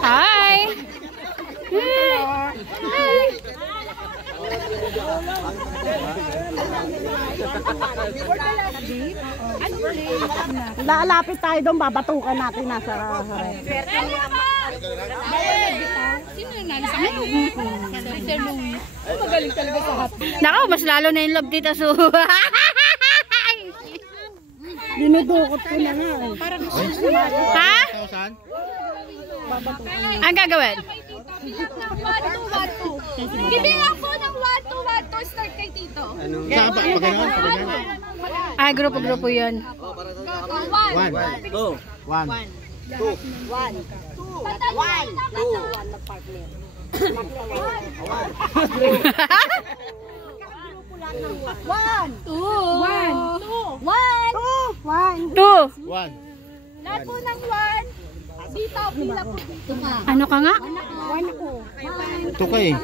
Hi! Lalapit tayo doon, babatukan natin nasa harap. Sino yung nagisa ngayon? Magaling talaga sa hot. Nako, mas lalo na yung love dito. So. Dinudukot ko na nga. Ha? Ang gagawin? Bibilang po ng 1, 2, 1, 2, start kay Tito. Ay, grupo-grupo yun. 1, 1, 2, 1, 2, 1, 2, 1 na partner. 2. Lahat po ng 1. Dito, pila po dito. Ano ka nga? 1 ako. 2 ka eh. 2.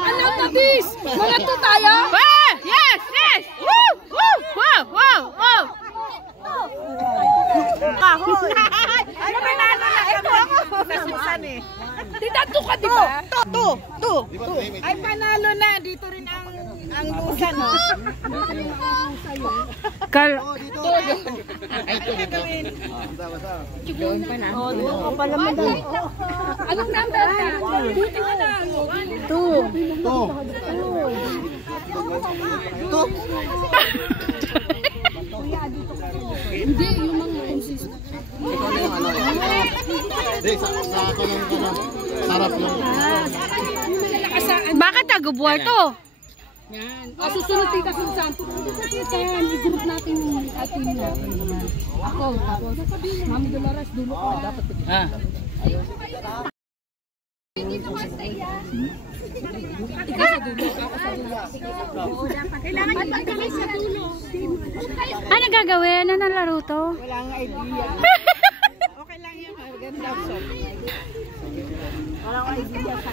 Alam na bis! Mga 2 tayo? Yes! Woo! Wow! Ano ba nalo na? Ito ako. Nasusan eh. Dito ka, di ba? 2. Ay, panalo na. Dito rin ang lusan. Kal... Doon ka pala madali. Anong number ka? Buti ka na. 2. Hindi, yung mga consistent. Sarap lang. Bakit tagubuhay to? Yan. Susunod din kasi sa Santo. Yan, i-group natin yung ating natin. Ako, tapos, Mami Dolores, dulo ko. Dapat dito ka sa iya. Ikaw sa dulo, ako sa dulo. Kailangan ibang kami sa dulo. Ano gagawin? Ano laro to? Walang idea. Okay lang yan. Ganda. Walang idea sa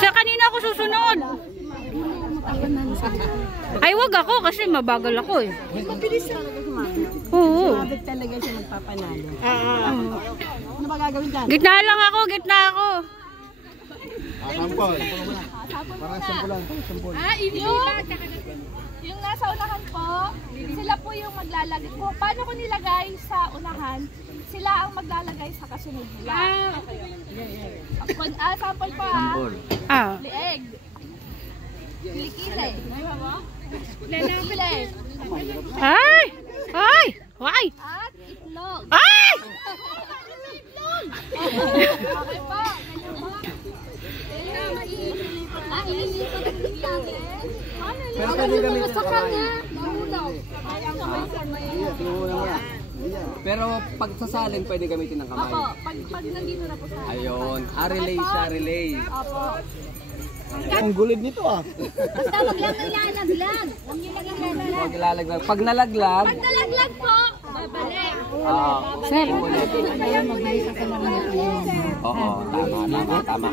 Sa kanina ako susunod. Ay, wag ako kasi mabagal ako eh. mabilis lang. Oo. Sabit talaga siya magpapanalo. Ano ba gagawin dyan? Gitna lang ako, gitna ako. Sampol. Parang sampulan. Yung nasa unahan po, sila po yung maglalagay. Kung paano ko nilagay sa unahan, sila ang maglalagay sa kasunod nila. Sample pa. Ah. Lieg. Likile. Likile. Ay! Ay! Ay! At itlog. Ay! Okay po. Ininito na natin. Pero pwede gamitin Sa kanya. Mahulaw. Pero pag sasalin, pwede gamitin ng kamay. Opo, pag nandito na po sa Ayun. Relay siya, relay. Opo. Ang gulid nito ah. Basta wag lang ilalaglag. Huwag nyo lang ilalaglag. Huwag ilalaglag. Pag nalaglag, Pag nalaglag po, babalik. Sir. oo, tama.